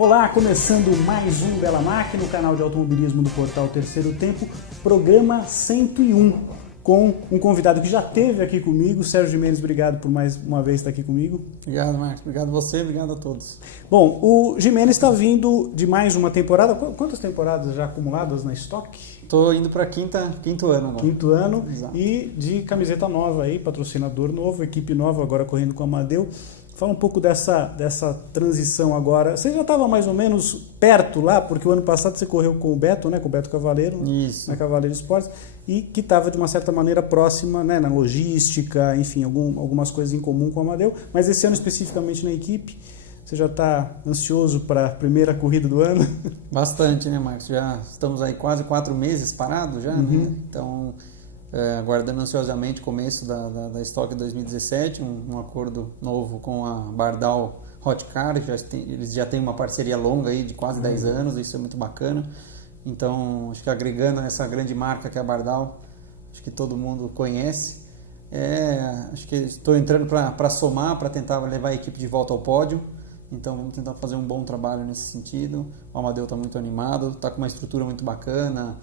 Olá, começando mais um Bela Máquina, no canal de automobilismo do portal Terceiro Tempo, programa 101, com um convidado que já esteve aqui comigo, Sérgio Gimenez. Obrigado por mais uma vez estar aqui comigo. Obrigado, Marcos. Obrigado a você, obrigado a todos. Bom, o Gimenez está vindo de mais uma temporada. Quantas temporadas já acumuladas na Stock? Estou indo para quinto ano agora. Quinto ano. Exato. E de camiseta nova aí, patrocinador novo, equipe nova, agora correndo com a Amadeu. Fala um pouco dessa transição agora. Você já estava mais ou menos perto lá, porque o ano passado você correu com o Beto, né, com o Beto Cavaleiro, Isso. Na Cavaleiro Esportes, e que estava de uma certa maneira próxima, né, na logística, enfim, algumas coisas em comum com o Amadeu, mas esse ano especificamente na equipe, você já está ansioso para a primeira corrida do ano? Bastante, né, Marcos? Já estamos aí quase 4 meses parados já, né? Então, aguardando ansiosamente o começo da Stock 2017, um acordo novo com a Bardal Hot Car, eles já têm uma parceria longa aí de quase 10 anos, isso é muito bacana. Então, acho que agregando essa grande marca que é a Bardal, acho que todo mundo conhece. Acho que estou entrando para somar, para tentar levar a equipe de volta ao pódio. Então vamos tentar fazer um bom trabalho nesse sentido. O Amadeu está muito animado, está com uma estrutura muito bacana,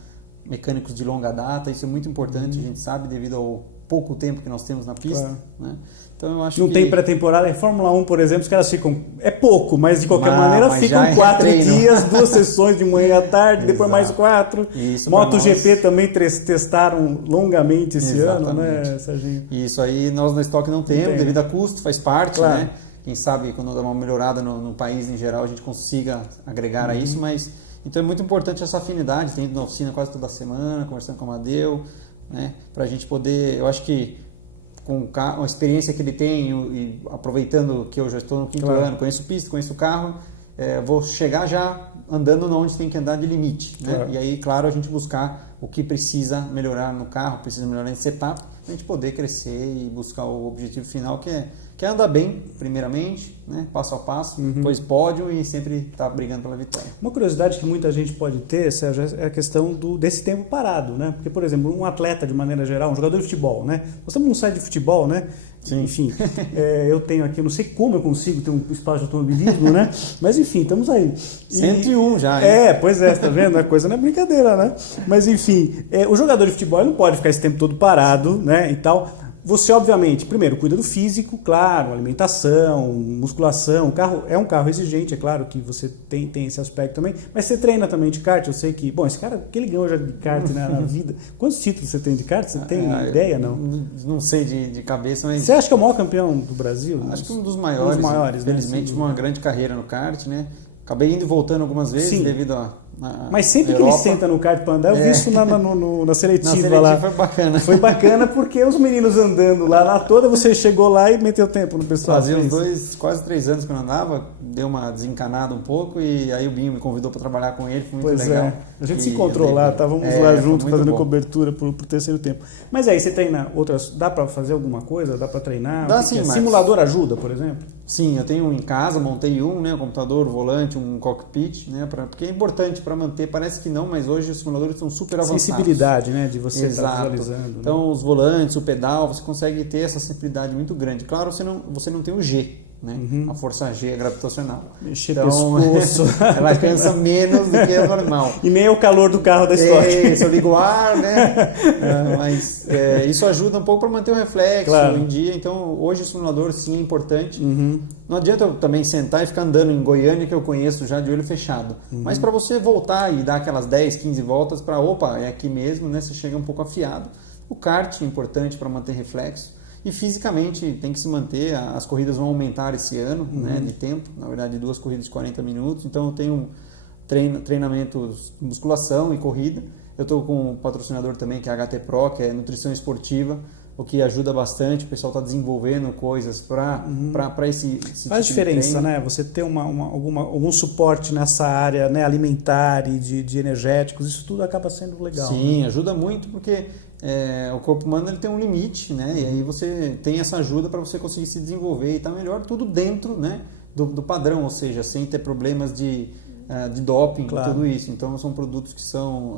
mecânicos de longa data, isso é muito importante, a gente sabe, devido ao pouco tempo que nós temos na pista. Claro. Né? Então eu acho não que... tem pré-temporada. Em Fórmula 1, por exemplo, os caras ficam... É pouco, mas de qualquer maneira ficam 4 dias, 2 sessões de manhã e à tarde, depois mais 4. MotoGP também testaram longamente esse ano, né, Serginho? Isso aí nós na Stock não temos, devido a custo, faz parte, claro. Né? Quem sabe quando dá uma melhorada no país em geral a gente consiga agregar a isso, mas então é muito importante essa afinidade, tem ido na oficina quase toda semana, conversando com o Amadeu, né, para a gente poder, eu acho que com a experiência que ele tem e aproveitando que eu já estou no quinto ano, conheço pista, conheço o carro, vou chegar já andando onde tem que andar de limite, né? E aí, claro, a gente buscar o que precisa melhorar no carro, precisa melhorar em setup, para a gente poder crescer e buscar o objetivo final, que é andar bem, primeiramente, né? Passo a passo, depois pódio e sempre estar brigando pela vitória. Uma curiosidade que muita gente pode ter, Sérgio, é a questão desse tempo parado, né? Porque, por exemplo, um atleta de maneira geral, um jogador de futebol, né? Nós estamos num site de futebol, né? Sim. Enfim, eu tenho aqui, eu não sei como eu consigo ter um espaço de automobilismo, né? Mas enfim, estamos aí. 101 já, hein? Pois é, tá vendo? A coisa não é brincadeira, né? Mas enfim, o jogador de futebol não pode ficar esse tempo todo parado, né? E tal. Você, obviamente, primeiro, cuida do físico, claro, alimentação, musculação. O carro é um carro exigente, é claro que você tem esse aspecto também, mas você treina também de kart. Eu sei que, bom, esse cara, que ele ganhou já de kart, né, na vida. Quantos títulos você tem de kart? Você tem ideia, não? Não sei de cabeça, mas... Você acha que é o maior campeão do Brasil? Acho que um dos maiores, felizmente, né? Uma grande carreira no kart, né? Acabei indo e voltando algumas vezes devido a... Mas sempre que ele senta no kart para andar, eu vi isso na seletiva lá. Foi bacana. Foi bacana porque os meninos andando lá toda, você chegou lá e meteu tempo no pessoal. Fazia uns quase 3 anos que eu não andava, deu uma desencanada um pouco e aí o Binho me convidou para trabalhar com ele, foi muito legal. A gente se encontrou lá, estávamos lá juntos fazendo cobertura pro terceiro tempo. Mas aí você treina outras, dá para fazer alguma coisa? Dá para treinar? Dá sim, simulador ajuda, por exemplo? Sim, eu tenho um em casa, montei né, um computador, um volante, um cockpit, né, porque é importante para manter, parece que não, mas hoje os simuladores estão super avançados. Sensibilidade, né, de você estar visualizando. Então, né? Os volantes, o pedal, você consegue ter essa sensibilidade muito grande. Claro, você não tem o G, né? A força G é gravitacional. Mexer pescoço. Ela cansa menos do que a normal. E nem é o calor do carro da Stock. Isso, eu ligo o ar, né? Mas isso ajuda um pouco para manter o reflexo em dia. Então, hoje o simulador sim é importante. Não adianta eu também sentar e ficar andando em Goiânia, que eu conheço já de olho fechado. Mas para você voltar e dar aquelas 10, 15 voltas para, é aqui mesmo, né? Você chega um pouco afiado. O kart é importante para manter reflexo. E fisicamente tem que se manter, as corridas vão aumentar esse ano, né, de tempo, na verdade 2 corridas de 40 minutos, então eu tenho treinamentos de musculação e corrida. Eu estou com um patrocinador também que é a HT Pro, que é nutrição esportiva, o que ajuda bastante, o pessoal está desenvolvendo coisas para esse faz tipo diferença, né? Você ter algum suporte nessa área, né, alimentar e de energéticos, isso tudo acaba sendo legal. Sim, né? Ajuda muito porque o corpo humano ele tem um limite, né? E aí você tem essa ajuda para você conseguir se desenvolver e estar melhor, tudo dentro, né, do padrão, ou seja, sem ter problemas de doping, tudo isso. Então são produtos que são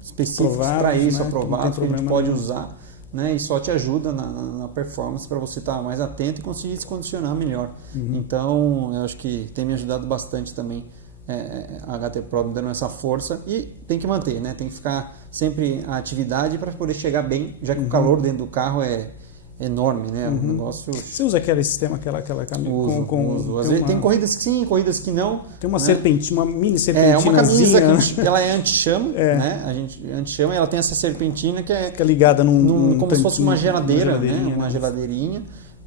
específicos para isso, né? Aprovados, que a gente pode usar né? E só te ajuda na performance para você estar mais atento e conseguir se condicionar melhor. Então, eu acho que tem me ajudado bastante também a HT Pro me dando essa força, e tem que manter, né? Tem que ficar sempre a atividade para poder chegar bem, já que o calor dentro do carro é enorme, né? Um negócio... Você usa aquele sistema, aquela uso. Às vezes tem corridas que sim, corridas que não. Tem uma né? serpentina, uma mini serpentina. Uma camisa que ela é anti-chama, né? A gente anti-chama, e ela tem essa serpentina que fica ligada num como se fosse uma geladeira, né? Uma né? geladeirinha.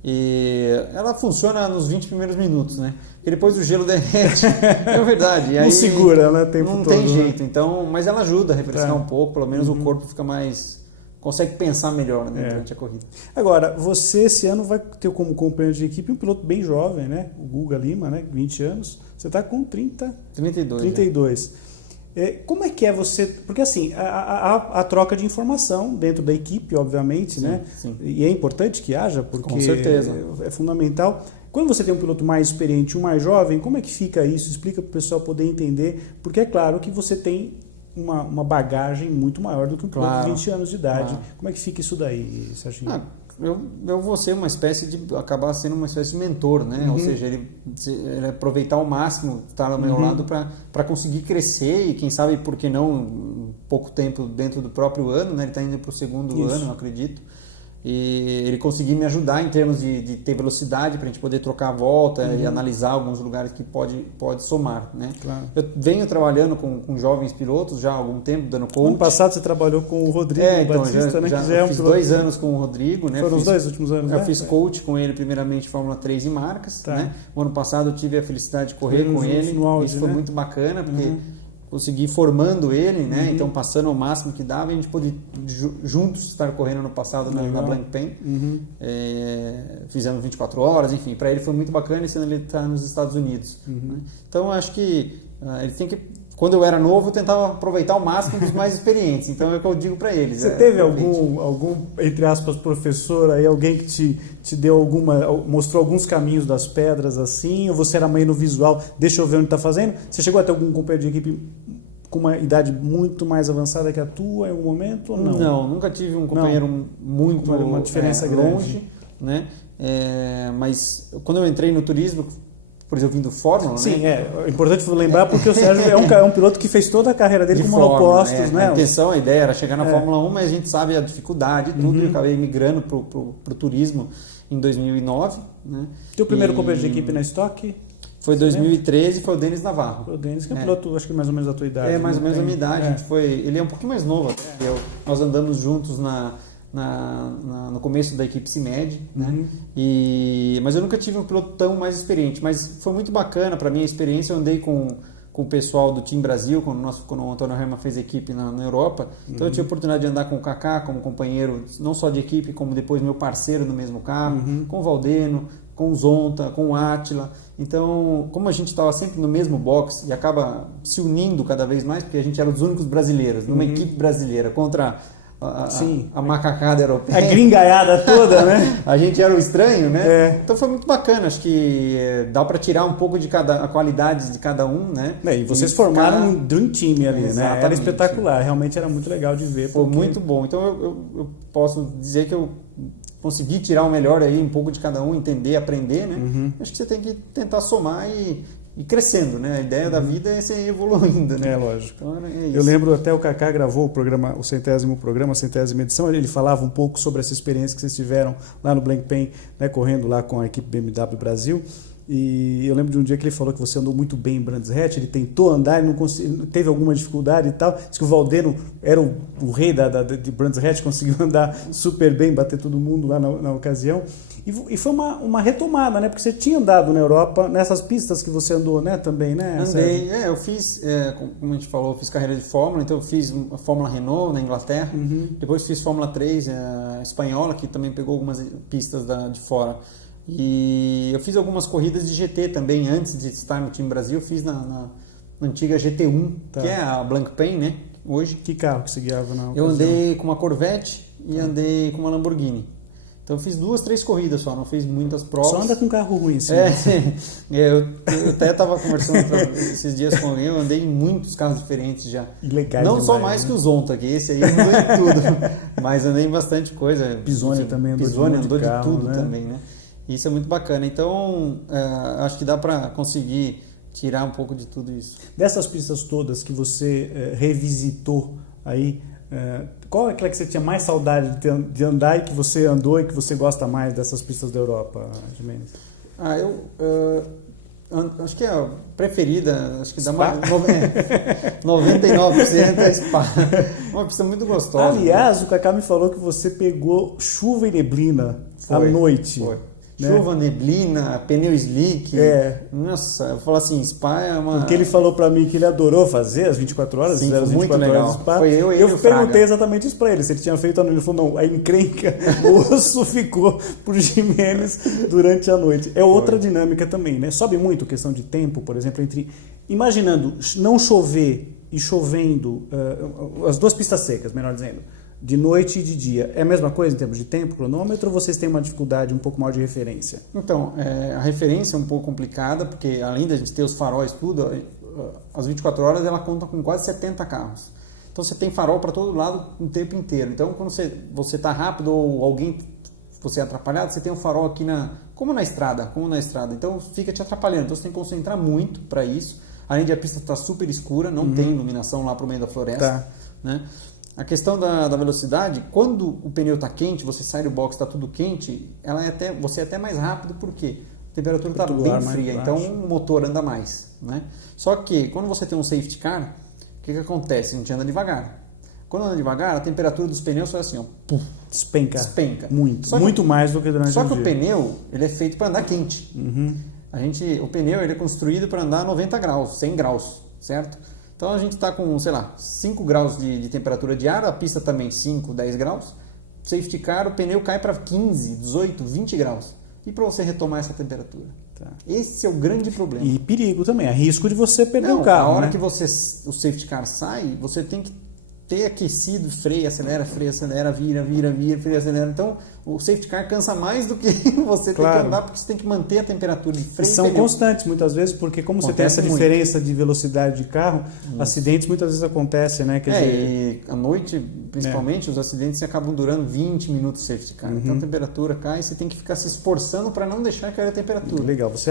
E ela funciona nos 20 primeiros minutos, né? E depois o gelo derrete. É verdade. E aí, não segura, né? Não todo, tem né? jeito. Então, mas ela ajuda a refrescar um pouco, pelo menos o corpo fica mais... consegue pensar melhor, né, durante a corrida. Agora, você esse ano vai ter como companheiro de equipe um piloto bem jovem, né? O Guga Lima, né? 20 anos. Você está com 32. Como é que é você... Porque assim, a troca de informação dentro da equipe, obviamente, sim, né? Sim. E é importante que haja, porque com certeza. É fundamental. Quando você tem um piloto mais experiente e um mais jovem, como é que fica isso? Explica para o pessoal poder entender, porque é claro que você tem uma bagagem muito maior do que um piloto de 20 anos de idade. Claro. Como é que fica isso daí, Serginho? Eu vou ser acabar sendo uma espécie de mentor, né? Ou seja, ele aproveitar ao máximo estar ao meu lado para conseguir crescer, e quem sabe, por que não, pouco tempo dentro do próprio ano, né? Ele está indo para o segundo ano, eu acredito. E ele conseguir me ajudar em termos de ter velocidade para a gente poder trocar a volta e analisar alguns lugares que pode somar, né? Claro. Eu venho trabalhando com jovens pilotos já há algum tempo, dando coach. Ano passado você trabalou com o Rodrigo Batista, né? Já fiz 2 anos com o Rodrigo, né? Foram os 2 últimos anos, Eu fiz coach com ele, primeiramente Fórmula 3 e marcas, né? O ano passado eu tive a felicidade de correr com ele. Isso foi muito bacana, porque consegui formando ele, né? Então passando o máximo que dava, e a gente pôde juntos estar correndo no passado na Blancpain. Fizemos 24 horas, enfim, para ele foi muito bacana, esse ano ele está nos Estados Unidos. Né? Então acho que ele tem que... Quando eu era novo, eu tentava aproveitar ao máximo dos mais experientes. Então é o que eu digo para eles. Você teve algum, entre aspas, professor aí, alguém que te deu mostrou alguns caminhos das pedras assim? Ou você era meio no visual, deixa eu ver onde está fazendo? Você chegou a ter algum companheiro de equipe com uma idade muito mais avançada que a tua em algum momento ou não? Não, nunca tive um companheiro muito uma diferença longe, né? Mas quando eu entrei no turismo, por exemplo, vindo Fórmula, sim, né? É importante lembrar, porque o Sérgio é um piloto que fez toda a carreira dele com monopostos, né? A ideia era chegar na Fórmula 1, mas a gente sabe a dificuldade e tudo, e eu acabei migrando para o turismo em 2009. Né? Teu primeiro companheiro de equipe na Stock? Foi 2013, foi o Denis Navarro. O Denis, que é um piloto, acho que mais ou menos da tua idade. Mais ou menos da minha idade. Ele é um pouquinho mais novo até. Nós andamos juntos no começo da equipe CIMED, né? Mas eu nunca tive um piloto tão mais experiente, mas foi muito bacana para mim a experiência. Eu andei com o pessoal do Team Brasil, quando o Antônio Herman fez equipe na Europa, então eu tive a oportunidade de andar com o Kaká como companheiro, não só de equipe, como depois meu parceiro no mesmo carro, com o Valdeno, com o Zonta, com o Átila. Então, como a gente estava sempre no mesmo box e acaba se unindo cada vez mais, porque a gente era os únicos brasileiros, numa equipe brasileira contra a macacada europeia. A gringaiada toda, né? A gente era o estranho, né? Então foi muito bacana. Acho que dá para tirar um pouco de a qualidade de cada um, né? E vocês formaram um Dream Team ali, né? Era espetacular. Realmente era muito legal de ver. Foi muito bom. Então eu posso dizer que eu consegui tirar o melhor aí, um pouco de cada um, entender, aprender, né? Acho que você tem que tentar somar e crescendo, né? A ideia da vida é ser evoluindo, né? Lógico. Então, é isso. Eu lembro até o Kaká gravou o 100º programa, a 100ª edição, ele falava um pouco sobre essa experiência que vocês tiveram lá no Blancpain, né, correndo lá com a equipe BMW Brasil. E eu lembro de um dia que ele falou que você andou muito bem em Brands Hatch, ele tentou andar e não teve alguma dificuldade e tal. Diz que o Valdeno era o rei de Brands Hatch, conseguiu andar super bem, bater todo mundo lá na ocasião. E foi uma retomada, né? Porque você tinha andado na Europa nessas pistas que você andou, né? Também, né? Andei, eu fiz, como a gente falou, eu fiz carreira de Fórmula, então eu fiz a Fórmula Renault na Inglaterra, depois fiz Fórmula 3 espanhola, que também pegou algumas pistas de fora. E eu fiz algumas corridas de GT também, antes de estar no Team Brasil, eu fiz na antiga GT1, que é a Blancpain, né? Hoje. Que carro que você guiava na ocasião? Eu andei com uma Corvette e andei com uma Lamborghini. Então eu fiz 2, 3 corridas só, não fiz muitas provas. Só anda com carro ruim, sim. Eu até estava conversando esses dias com alguém, eu andei em muitos carros diferentes já. Legais não demais, só mais né? que o Zonta, que esse aí andou em tudo, mas andei em bastante coisa. Pisone também andou Pisone andou de carro, tudo, né? também, né? Isso é muito bacana. Então, acho que dá para conseguir tirar um pouco de tudo isso. Dessas pistas todas que você revisitou aí, qual é aquela que você tinha mais saudade de andar e que você andou e que você gosta mais dessas pistas da Europa, Jimenez? Acho que é a preferida, acho que dá Spa? mais 99% é Spa. Uma pista muito gostosa. Aliás, o Kaká me falou que você pegou chuva e neblina à noite. Foi. Né? Chuva, neblina, pneu slick. Nossa, eu falo assim, Spa é uma... Porque ele falou pra mim que ele adorou fazer as 24 horas, Sim, as foi 24 muito horas legal. de Spa. Foi eu e eu o perguntei Fraga. exatamente isso pra ele, se ele tinha feito a noite. Ele falou, não, a encrenca, o osso ficou pro Jimenez durante a noite. É outra dinâmica também, né? Sobe muito a questão de tempo, por exemplo, entre... Imaginando não chover e chovendo, as duas pistas secas, melhor dizendo, de noite e de dia, é a mesma coisa em termos de tempo, cronômetro, ou vocês têm uma dificuldade um pouco maior de referência? Então, a referência é um pouco complicada, porque além da gente ter os faróis tudo, as 24 horas ela conta com quase 70 carros. Então você tem farol para todo lado o tempo inteiro. Então quando você está rápido ou alguém você é atrapalhado, você tem um farol aqui como na estrada. Então fica te atrapalhando. Então você tem que concentrar muito para isso. Além de a pista estar super escura, não tem iluminação lá para o meio da floresta. Tá. Né? A questão da velocidade, quando o pneu está quente, você sai do box, está tudo quente, você é até mais rápido, porque a temperatura está bem fria, então o motor anda mais. Né? Só que quando você tem um safety car, o que acontece? A gente anda devagar. Quando anda devagar, a temperatura dos pneus faz assim, ó, puf, Despenca. Muito. Muito mais do que durante o dia. Só que o pneu ele é feito para andar quente. O pneu ele é construído para andar a 90 graus, 100 graus, certo? Então a gente está com, 5 graus de temperatura de ar, a pista também 5, 10 graus. Safety car, o pneu cai para 15, 18, 20 graus. E para você retomar essa temperatura? Tá. Esse é o grande problema. E perigo também, é risco de você perder o carro. A hora né? que o safety car sai, você tem que ter aquecido, freia, acelera, vira, freia, acelera. Então, o safety car cansa mais do que você tem que andar, porque você tem que manter a temperatura de freio. São constantes muitas vezes, porque como você tem essa diferença de velocidade de carro, acidentes muitas vezes acontecem, né? E à noite, principalmente, os acidentes acabam durando 20 minutos de safety car. Então a temperatura cai e você tem que ficar se esforçando para não deixar cair a temperatura. Legal. Você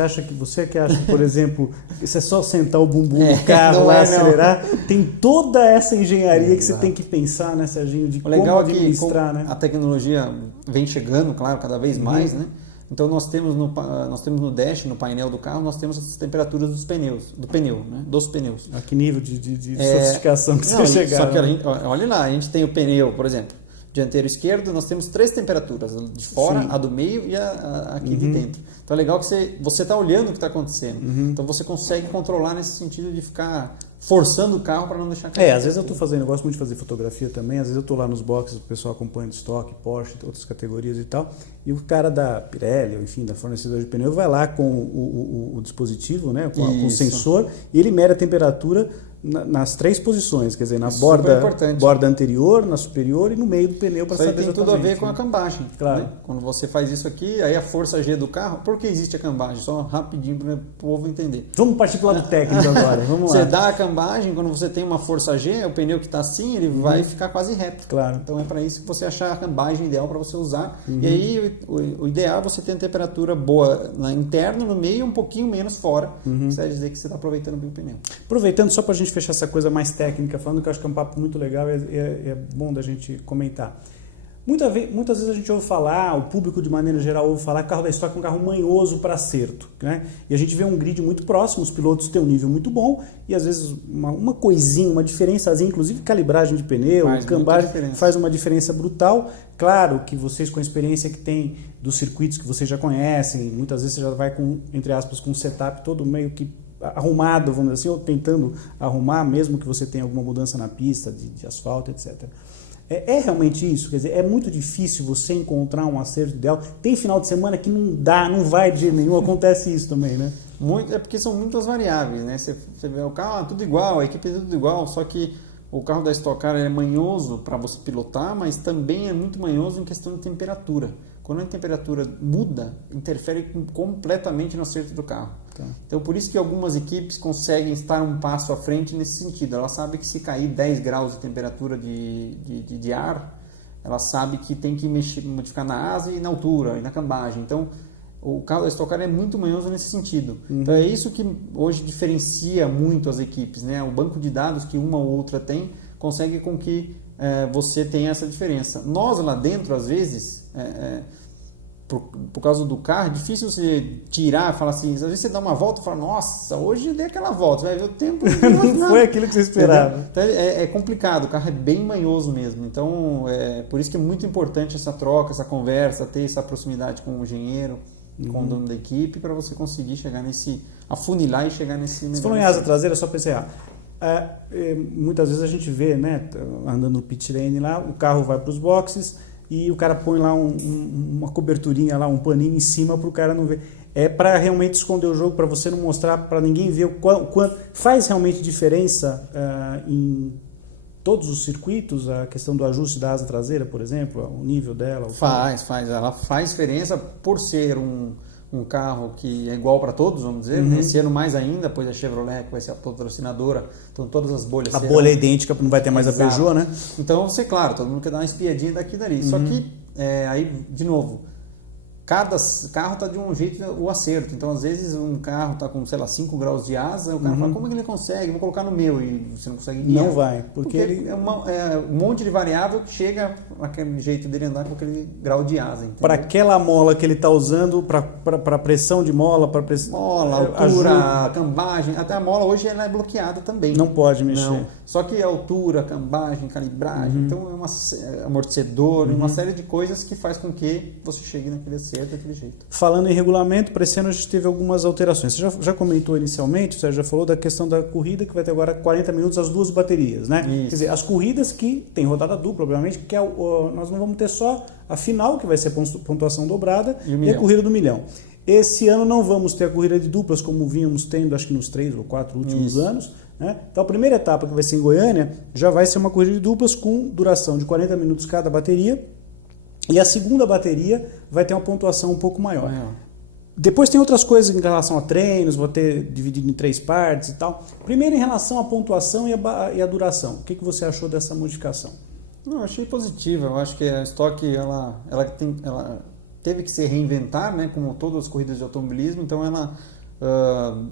que acha que, por exemplo, isso é só sentar o bumbum do carro lá, acelerar, tem toda essa engenharia que você tem que pensar, né, Serginho, de como administrar, né? A tecnologia vem chegando, claro, cada vez mais, né? Então nós temos no dash, no painel do carro, nós temos as temperaturas dos pneus, né? Dos pneus. A que nível de sofisticação que você chegaram? Só que olha lá, a gente tem o pneu, por exemplo, dianteiro esquerdo, nós temos 3 temperaturas, de fora, a do meio e a aqui de dentro. Então é legal que você está olhando o que está acontecendo. Então você consegue controlar nesse sentido de ficar forçando o carro para não deixar cair. Às vezes eu gosto muito de fazer fotografia também, às vezes eu estou lá nos boxes, o pessoal acompanha de estoque, Porsche, outras categorias e tal, e o cara da Pirelli, enfim, da fornecedora de pneu, vai lá com o dispositivo, né, com o sensor, e ele mede a temperatura nas 3 posições, quer dizer, na borda anterior, na superior e no meio do pneu para saber exatamente. Isso aí tem tudo a ver com a cambagem. Claro. Né? Quando você faz isso aqui, aí a força G do carro, por que existe a cambagem? Só rapidinho para o povo entender. Vamos partir para o lado técnico agora, vamos lá. Você dá a cambagem, quando você tem uma força G, o pneu que está assim, ele vai ficar quase reto. Claro. Então é para isso que você achar a cambagem ideal para você usar. E aí o ideal é você ter a temperatura boa na interna, no meio e um pouquinho menos fora. Isso quer dizer que você está aproveitando bem o pneu. Aproveitando, só para a gente fechar essa coisa mais técnica, falando que eu acho que é um papo muito legal e é bom da gente comentar. Muitas vezes a gente ouve falar, o público de maneira geral ouve falar que o carro da Stock é um carro manhoso para acerto, né? E a gente vê um grid muito próximo, os pilotos têm um nível muito bom e às vezes uma coisinha, uma diferençazinha, inclusive calibragem de pneu, cambagem, faz uma diferença brutal. Claro que vocês, com a experiência que têm dos circuitos que vocês já conhecem, muitas vezes você já vai com, entre aspas, com um setup todo meio que arrumado, vamos dizer assim, ou tentando arrumar, mesmo que você tenha alguma mudança na pista de asfalto, etc. É realmente isso? Quer dizer, é muito difícil você encontrar um acerto ideal. Tem final de semana que não vai de jeito nenhum, acontece isso também, né? É porque são muitas variáveis, né? Você vê o carro, tudo igual, a equipe é tudo igual, só que o carro da Stock Car é manhoso para você pilotar, mas também é muito manhoso em questão de temperatura. quando a temperatura muda, interfere completamente no acerto do carro. Tá. Então, por isso que algumas equipes conseguem estar um passo à frente nesse sentido. Ela sabe que se cair 10 graus de temperatura de ar, ela sabe que tem que modificar na asa e na altura, e na cambagem. Então, o carro da Stock Car é muito manhoso nesse sentido. Então, é isso que hoje diferencia muito as equipes, né? O banco de dados que uma ou outra tem consegue com que você tenha essa diferença. Nós lá dentro, às vezes, por causa do carro, é difícil você tirar, falar assim, às vezes você dá uma volta e fala, nossa, hoje eu dei aquela volta, você vai ver o tempo. Não foi aquilo que você esperava. Então, é complicado, o carro é bem manhoso mesmo. Então, por isso que é muito importante essa troca, essa conversa, ter essa proximidade com o engenheiro, com o dono da equipe, para você conseguir chegar afunilar e chegar nesse... Você falou em asa traseira, só para encerrar. Muitas vezes a gente vê, né, andando no pit lane lá, o carro vai para os boxes e o cara põe lá uma coberturinha, lá, um paninho em cima para o cara não ver. É para realmente esconder o jogo, para você não mostrar, para ninguém ver o quanto. Faz realmente diferença em todos os circuitos, a questão do ajuste da asa traseira, por exemplo, o nível dela? Faz. Ela faz diferença por ser um carro que é igual para todos, vamos dizer. Esse ano mais ainda, pois a Chevrolet, que vai ser a patrocinadora, então todas as bolhas... A bolha é idêntica, não vai ter mais Exato. a Peugeot, né? Então, claro, todo mundo quer dar uma espiadinha daqui e dali. Só que, aí, de novo, cada carro está de um jeito o acerto. Então, às vezes, um carro está com, sei lá, 5 graus de asa, o cara fala, como é que ele consegue? Vou colocar no meu. E você não consegue guiar. Não vai, porque ele... É um monte de variável que chega naquele jeito dele andar com aquele grau de asa. Para aquela mola que ele está usando, para pressão de mola, para pressão... Mola, altura, cambagem. Até a mola hoje ela é bloqueada também. Não pode mexer. Não. Só que a altura, cambagem, calibragem, então é amortecedor, uma série de coisas que faz com que você chegue naquele acerto daquele jeito. Falando em regulamento, para esse ano a gente teve algumas alterações. Você já comentou inicialmente, você já falou da questão da corrida, que vai ter agora 40 minutos as duas baterias, né? Isso. Quer dizer, as corridas que tem rodada dupla, obviamente, que nós não vamos ter só a final, que vai ser pontuação dobrada, e a corrida do milhão. Esse ano não vamos ter a corrida de duplas, como vínhamos tendo, acho que nos 3 ou 4 últimos anos. Né? Então a primeira etapa, que vai ser em Goiânia, já vai ser uma corrida de duplas com duração de 40 minutos cada bateria, e a segunda bateria vai ter uma pontuação um pouco maior. Depois tem outras coisas em relação a treinos, vou ter dividido em 3 partes e tal. Primeiro, em relação à pontuação e a duração. O que você achou dessa modificação? Eu achei positiva. Eu acho que a Stock ela teve que se reinventar, né, como todas as corridas de automobilismo. Então ela,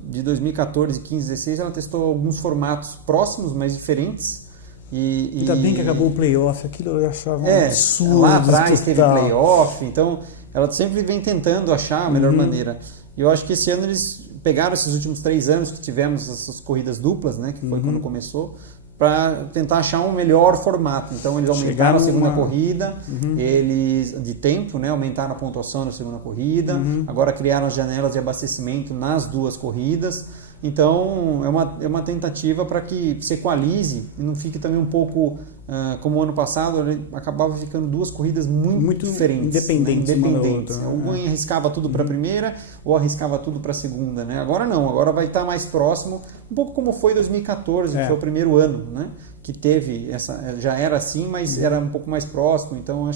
de 2014, 15, 16, ela testou alguns formatos próximos, mas diferentes. Ainda bem que acabou o playoff, aquilo eu achava um absurdo. Lá atrás teve playoff, então ela sempre vem tentando achar a melhor maneira. E eu acho que esse ano eles pegaram esses últimos 3 anos que tivemos essas corridas duplas, né, que foi quando começou, para tentar achar um melhor formato. Então eles aumentaram a segunda corrida, eles de tempo, né, aumentaram a pontuação na segunda corrida, agora criaram as janelas de abastecimento nas 2 corridas. Então é uma tentativa para que se equalize e não fique também um pouco como o ano passado, ele acabava ficando 2 corridas muito diferentes, independentes, né? outra, Um arriscava tudo para a primeira ou arriscava tudo para a segunda, né? Agora não, agora vai estar mais próximo, um pouco como foi 2014, que foi o primeiro ano, né, que teve já era assim, mas era um pouco mais próximo. Então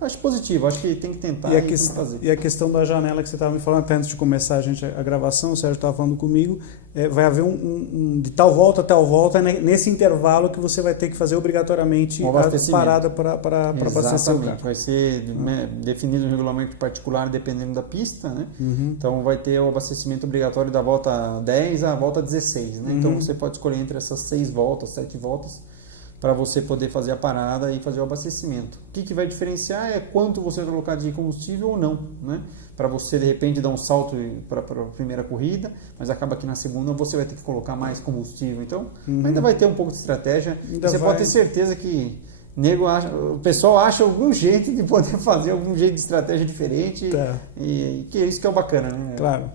acho positivo, acho que tem que tentar fazer. E a questão da janela que você estava me falando até antes de começar a gravação, o Sérgio estava falando comigo, vai haver de tal volta a tal volta, nesse intervalo que você vai ter que fazer obrigatoriamente a parada para abastecer o carro. Vai ser definido um regulamento particular dependendo da pista, né? Então vai ter o abastecimento obrigatório da volta 10 à volta 16, né? Então você pode escolher entre essas 6 voltas, 7 voltas, para você poder fazer a parada e fazer o abastecimento. O que vai diferenciar é quanto você vai colocar de combustível ou não, né? Para você, de repente, dar um salto para a primeira corrida, mas acaba que na segunda você vai ter que colocar mais combustível. Então, ainda vai ter um pouco de estratégia. Você pode ter certeza que o pessoal acha algum jeito de poder fazer algum jeito de estratégia diferente. E que é isso que é o bacana, né? Claro.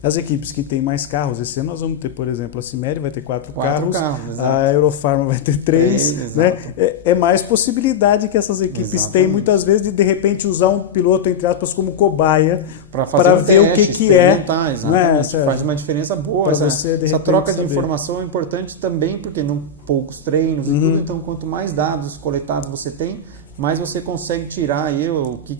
As equipes que têm mais carros, esse ano nós vamos ter, por exemplo, a Cimeri vai ter 4 carros, a Eurofarma vai ter 3, né? É mais possibilidade que essas equipes têm, muitas vezes, de repente usar um piloto, entre aspas, como cobaia para ver o que é. Né? Faz uma diferença boa. Essa troca de informação é importante também, porque não poucos treinos e tudo, então quanto mais dados coletados você tem, mais você consegue tirar aí o que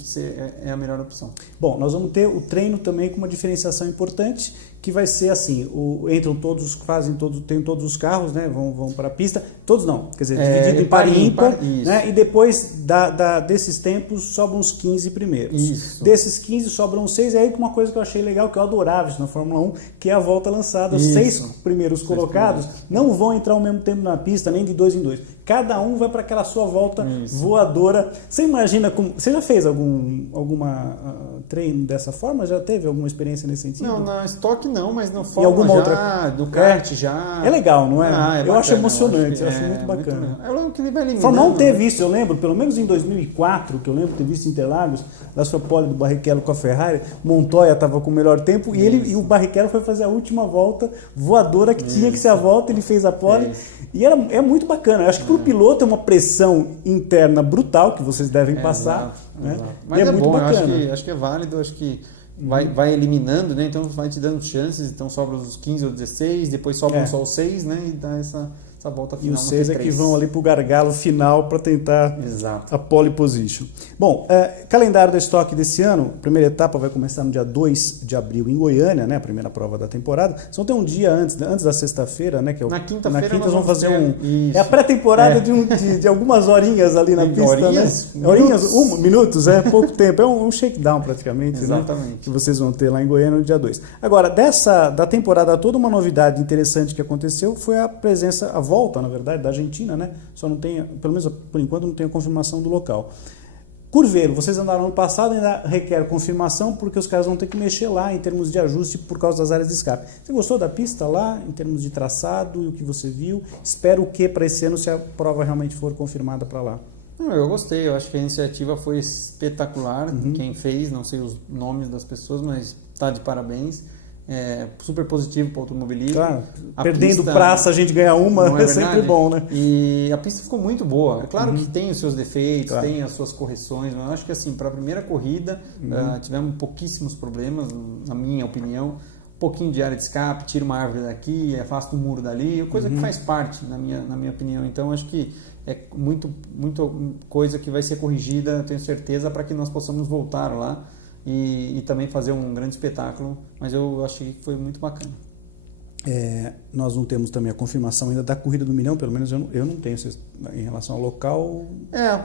é a melhor opção. Bom, nós vamos ter o treino também com uma diferenciação importante, que vai ser assim, entram todos, tem todos os carros, né, vão para a pista, todos não, quer dizer, dividido em par e ímpar, né, e depois desses tempos sobram os 15 primeiros. Isso. Desses 15 sobram 6, e aí uma coisa que eu achei legal, que eu adorava isso na Fórmula 1, que é a volta lançada. Os 6 primeiros colocados não vão entrar ao mesmo tempo na pista, nem de 2 em 2. Cada um vai para aquela sua volta voadora. Você imagina como... Você já fez alguma treino dessa forma? Já teve alguma experiência nesse sentido? Não, na estoque não, mas no Fórmula no kart já. É legal, não é? É eu bacana, acho emocionante, eu acho muito muito bacana. É que ele vai eliminando. Fórmula 1 teve isso, eu lembro, pelo menos em 2004, que eu lembro de ter visto em Interlagos, da sua pole do Barrichello com a Ferrari, Montoya estava com o melhor tempo e o Barrichello foi fazer a última volta voadora que tinha que ser a volta, ele fez a pole. E é muito bacana. Eu acho que para o piloto é uma pressão interna brutal que vocês devem passar. Né? Exato. Mas e é muito bom, bacana. acho que é válido, acho que vai eliminando, né? Então vai te dando chances, então sobra os 15 ou 16, depois sobram só os 6, né? E dá essa volta final. E os 6 é que vão ali para o gargalo final para tentar a pole position. Bom, calendário da estoque desse ano, a primeira etapa vai começar no dia 2 de abril em Goiânia, né? A primeira prova da temporada. Só tem um dia antes da sexta-feira, né? Que é na quinta-feira nós vamos fazer é a pré-temporada de algumas horinhas ali na pista, horinhas, né? Horinhas, minutos, pouco tempo. É um shakedown praticamente, exatamente, né? Que vocês vão ter lá em Goiânia no dia 2. Agora, da temporada toda, uma novidade interessante que aconteceu foi a volta, na verdade, da Argentina, né? Só não tem, pelo menos por enquanto, não tem a confirmação do local. Curveiro, vocês andaram no passado, ainda requer confirmação, porque os caras vão ter que mexer lá em termos de ajuste por causa das áreas de escape. Você gostou da pista lá, em termos de traçado e o que você viu? Espera o que para esse ano, se a prova realmente for confirmada para lá? Eu gostei, eu acho que a iniciativa foi espetacular. Quem fez, não sei os nomes das pessoas, mas tá de parabéns. Super positivo para o automobilismo. Claro, perdendo praça a gente ganha uma, é sempre bom, né? E a pista ficou muito boa. É claro que tem os seus defeitos, tem as suas correções, mas eu acho que assim, para a primeira corrida tivemos pouquíssimos problemas, na minha opinião. Um pouquinho de área de escape, tira uma árvore daqui, afasta um muro dali, coisa que faz parte, na minha opinião. Então acho que é muito coisa que vai ser corrigida, tenho certeza, para que nós possamos voltar lá e também fazer um grande espetáculo, mas eu achei que foi muito bacana. Nós não temos também a confirmação ainda da Corrida do Milhão, pelo menos eu não tenho em relação ao local.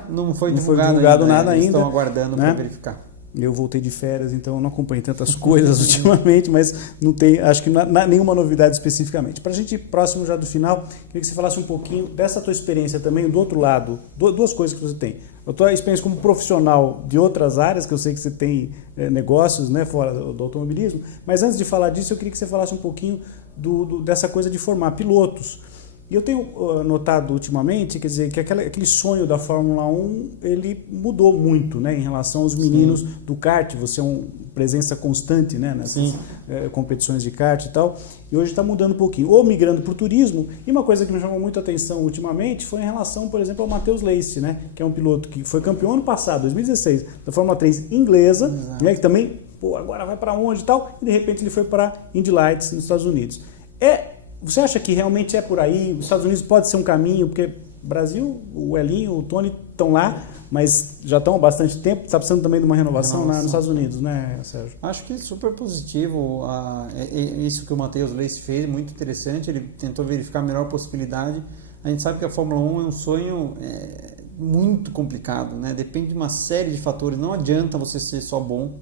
Não foi divulgado nada ainda. Estão aguardando, né, para verificar. Eu voltei de férias, então eu não acompanhei tantas coisas ultimamente, mas não tem, acho que nenhuma novidade especificamente. Para a gente ir próximo já do final, queria que você falasse um pouquinho dessa tua experiência também, do outro lado, duas coisas que você tem. A tua experiência como profissional de outras áreas, que eu sei que você tem negócios, né, fora do automobilismo, mas antes de falar disso, eu queria que você falasse um pouquinho dessa coisa de formar pilotos. E eu tenho notado ultimamente, quer dizer, que aquele sonho da Fórmula 1, ele mudou muito, né, em relação aos meninos do kart. Você é uma presença constante, né, nessas competições de kart e tal, e hoje está mudando um pouquinho, ou migrando para o turismo. E uma coisa que me chamou muito a atenção ultimamente foi em relação, por exemplo, ao Matheus Leist, né, que é um piloto que foi campeão ano passado, 2016, da Fórmula 3 inglesa, né, que também, agora vai para onde e tal, e de repente ele foi para Indy Lights nos Estados Unidos. Você acha que realmente é por aí? Os Estados Unidos pode ser um caminho, porque o Brasil, o Elinho, o Tony estão lá, mas já estão há bastante tempo, está precisando também de uma renovação nos Estados Unidos, né, Sérgio? Acho que super positivo. Isso que o Matheus Leist fez, muito interessante, ele tentou verificar a melhor possibilidade. A gente sabe que a Fórmula 1 é um sonho muito complicado, né? Depende de uma série de fatores, não adianta você ser só bom,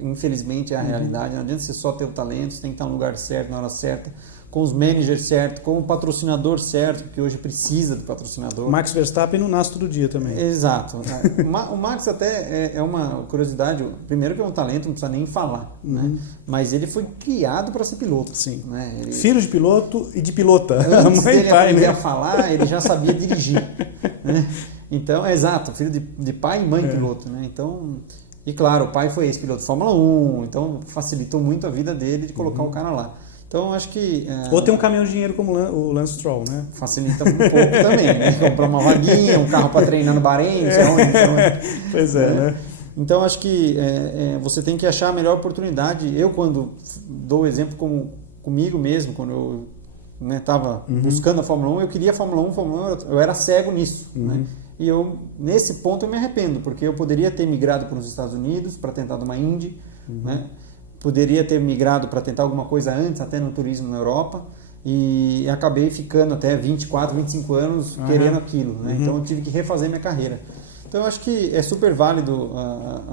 infelizmente é a realidade, não adianta você só ter o talento, você tem que estar no lugar certo, na hora certa, com os managers certos, com o patrocinador certo, porque hoje precisa do patrocinador. Max Verstappen não nasce todo dia também. Exato. O Max até é uma curiosidade, primeiro que é um talento, não precisa nem falar, né? Mas ele foi criado para ser piloto. Sim. Né? Filho de piloto e de pilota. Antes dele aprender a falar, ele já sabia dirigir. Né? Então, exato, filho de pai e mãe piloto. Né? Então, e claro, o pai foi ex-piloto de Fórmula 1, então facilitou muito a vida dele de colocar o cara lá. Então, acho que... Ou tem um caminhão de dinheiro como o Lance Stroll, né? Facilita um pouco também, né? Comprar uma vaguinha, um carro para treinar no Bahrein, não sei onde. Pois né? Então, acho que você tem que achar a melhor oportunidade. Eu, quando dou o exemplo comigo mesmo, quando eu estava buscando a Fórmula 1, eu queria a Fórmula 1, eu era cego nisso. Né? E nesse ponto eu me arrependo, porque eu poderia ter migrado para os Estados Unidos para tentar uma Indy, né? Poderia ter migrado para tentar alguma coisa antes, até no turismo na Europa, e acabei ficando até 24, 25 anos querendo aquilo, né? Então eu tive que refazer minha carreira. Então eu acho que é super válido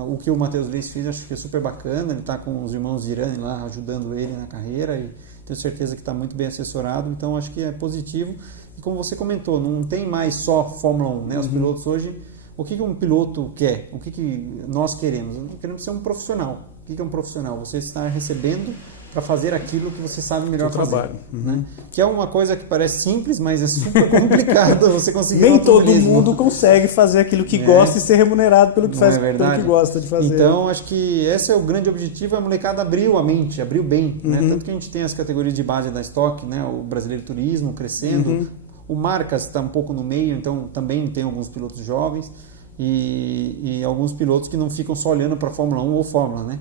o que o Matheus Leis fez, acho que é super bacana, ele está com os irmãos Zirani lá ajudando ele na carreira e tenho certeza que está muito bem assessorado, então acho que é positivo. E como você comentou, não tem mais só Fórmula 1, né? Os pilotos hoje, o que um piloto quer? O que nós queremos? Nós queremos ser um profissional. O que é um profissional? Você está recebendo para fazer aquilo que você sabe melhor fazer. Trabalho. Né? Que é uma coisa que parece simples, mas é super complicado você conseguir. Nem todo mundo consegue fazer aquilo que gosta e ser remunerado pelo que faz, pelo que gosta de fazer. Então, acho que esse é o grande objetivo. A molecada abriu a mente, abriu bem. Né? Tanto que a gente tem as categorias de base da Stock, né? O Brasileiro Turismo crescendo. O Marcas está um pouco no meio, então também tem alguns pilotos jovens. E alguns pilotos que não ficam só olhando para a Fórmula 1 ou Fórmula, né?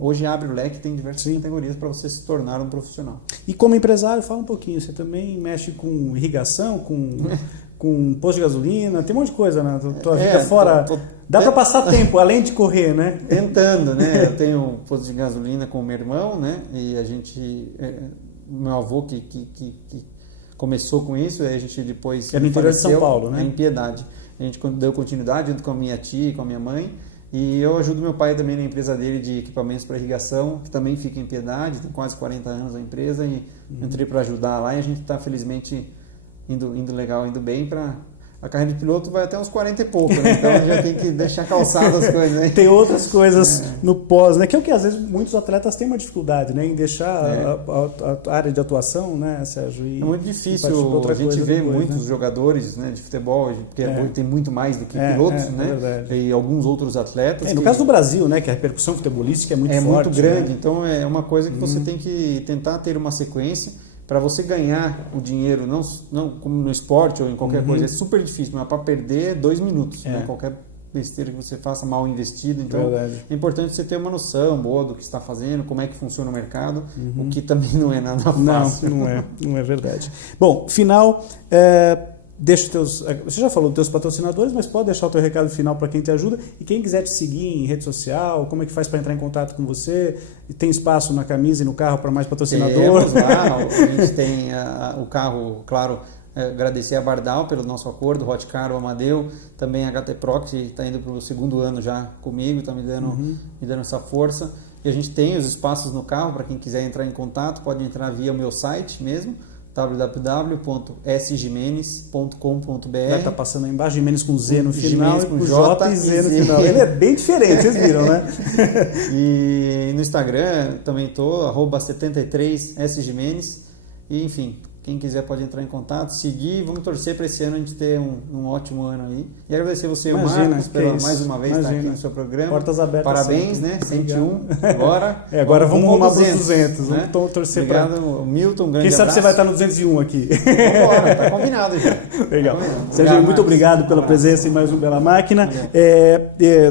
Hoje abre o leque, tem diversas categorias para você se tornar um profissional. E como empresário, fala um pouquinho, você também mexe com irrigação, com posto de gasolina, tem um monte de coisa na tua vida fora. Dá para passar tempo, além de correr, né? Tentando, né? Eu tenho um posto de gasolina com o meu irmão, né? E a gente, meu avô que começou com isso, aí a gente depois... É no interior de São Paulo, né? Em Piedade. A gente deu continuidade junto com a minha tia e com a minha mãe. E eu ajudo meu pai também na empresa dele de equipamentos para irrigação, que também fica em Piedade, tem quase 40 anos a empresa. E entrei para ajudar lá e a gente está felizmente indo legal, indo bem para... A carreira de piloto vai até uns 40 e pouco, né? Então já tem que deixar calçado as coisas, né? Tem outras coisas no pós, né? Que é o que às vezes muitos atletas têm uma dificuldade, né? Em deixar a área de atuação, né, Sérgio? É muito difícil. A gente vê muitos jogadores, né, de futebol, porque tem muito mais do que pilotos, né? Verdade. E alguns outros atletas. No caso do Brasil, né? Que a repercussão futebolística é muito forte. É muito grande, né? Então é uma coisa que você tem que tentar ter uma sequência. Para você ganhar o dinheiro, não como no esporte ou em qualquer coisa, é super difícil, mas para perder 2 minutos, né? Qualquer besteira que você faça mal investido. Então é importante você ter uma noção boa do que está fazendo, como é que funciona o mercado, o que também não é nada fácil. Não é verdade. Bom, final, deixa você já falou dos teus patrocinadores, mas pode deixar o teu recado final para quem te ajuda e quem quiser te seguir em rede social, como é que faz para entrar em contato com você? Tem espaço na camisa e no carro para mais patrocinadores? Temos lá, a gente tem o carro, claro, agradecer a Bardal pelo nosso acordo, Hot Car, o Amadeu, também a HT Pro, que está indo para o 2º ano já comigo, está me dando essa força. E a gente tem os espaços no carro, para quem quiser entrar em contato, pode entrar via o meu site mesmo, www.sjimenez.com.br. Vai estar passando aí embaixo, Jimenez com Z no final e com J e Z no final. Ele é bem diferente, vocês viram, né? E no Instagram também estou, @73sjimenez. E enfim, quem quiser pode entrar em contato, seguir. Vamos torcer para esse ano a gente ter um ótimo ano aí. E agradecer você, Marcos, pela mais uma vez estar aqui no seu programa. Portas abertas. Parabéns, sempre. né? 101 agora. Agora vamos arrumar para os 200. Né? Vamos torcer para... Obrigado, Milton. Um grande Quem sabe abraço. você vai estar no 201 aqui. Vamos embora, tá combinado já. Legal. Combinado. Sérgio, muito obrigado pela presença em mais um Bela Máquina.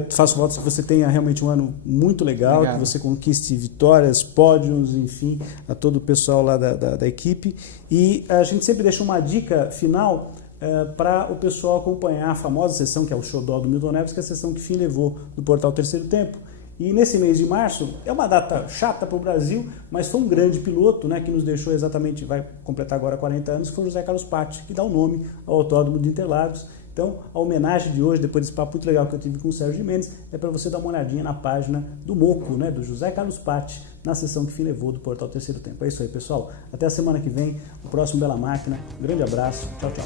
Faço votos que você tenha realmente um ano muito legal, que você conquiste vitórias, pódios, enfim, a todo o pessoal lá da equipe. E a gente sempre deixa uma dica final para o pessoal acompanhar a famosa sessão, que é o Xodó do Milton Neves, que é a sessão que Fim levou do portal Terceiro Tempo. E nesse mês de março, é uma data chata para o Brasil, mas foi um grande piloto, né, que nos deixou exatamente, vai completar agora 40 anos, que foi o José Carlos Patti, que dá o nome ao Autódromo de Interlagos. Então, a homenagem de hoje, depois desse papo muito legal que eu tive com o Sérgio Jimenez, é para você dar uma olhadinha na página do Moco, né, do José Carlos Patti, na sessão que Fim levou do portal Terceiro Tempo. É isso aí, pessoal. Até a semana que vem, o próximo Bela Máquina. Um grande abraço. Tchau, tchau.